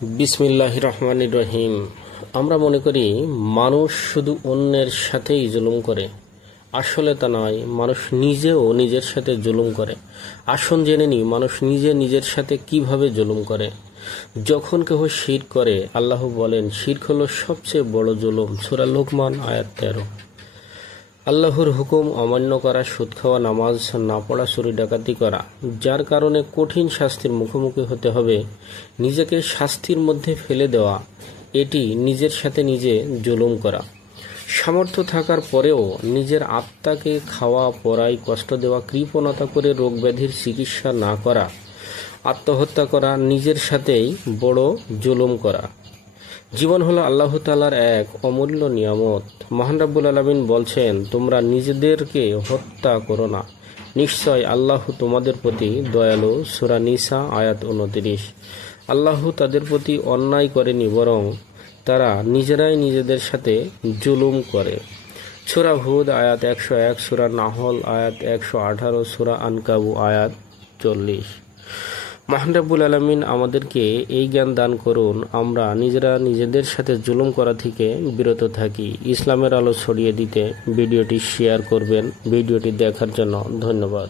বিসমিল্লাহির রহমানির রহিম। আমরা মনে করি মানুষ শুধু অন্যের সাথেই জুলুম করে, আসলে তা নয়। মানুষ নিজেও নিজের সাথে জুলুম করে। আসুন জেনে নিই মানুষ নিজে নিজের সাথে কিভাবে জুলুম করে। যখন কেহ শিরক করে, আল্লাহ বলেন শিরক হলো সবচেয়ে বড় জুলুম। সূরা লোকমান আয়াত 13। আল্লাহর হুকুম অমান্য করা, সুদ খাওয়া, নামাজ না পড়া, চুরি ডাকাতি করা, যার কারণে কঠিন শাস্তির মুখোমুখি হতে হবে, নিজেকে শাস্তির মধ্যে ফেলে দেওয়া, এটি নিজের সাথে নিজে জুলুম করা। সামর্থ্য থাকার পরেও নিজের আত্মাকে খাওয়া, পড়ায় কষ্ট দেওয়া, কৃপণতা করে রোগ ব্যাধির চিকিৎসা না করা, আত্মহত্যা করা, নিজের সাথেই বড় জুলুম করা। জীবন হলো আল্লাহ তাআলার এক অমূল্য নিয়ামত। মহান রাব্বুল আলামিন বলছেন, তোমরা নিজেদেরকে হত্যা করো না, নিশ্চয় আল্লাহ তোমাদের প্রতি দয়ালু। সূরা নিসা আয়াত 29। আল্লাহ তাদের প্রতি অন্যায় করেনি, বরং তারা নিজেরাই নিজেদের সাথে জুলুম করে। সূরা হুদ আয়াত 101, সূরা নাহল আয়াত 118, সূরা আনকাবু আয়াত 40। মহান রাব্বুল আলামিন আমাদেরকে এই জ্ঞান দান করুন, আমরা নিজেরা নিজেদের সাথে জুলুম করা থেকে বিরত থাকি। ইসলামের আলো ছড়িয়ে দিতে ভিডিওটি শেয়ার করবেন। ভিডিওটি দেখার জন্য ধন্যবাদ।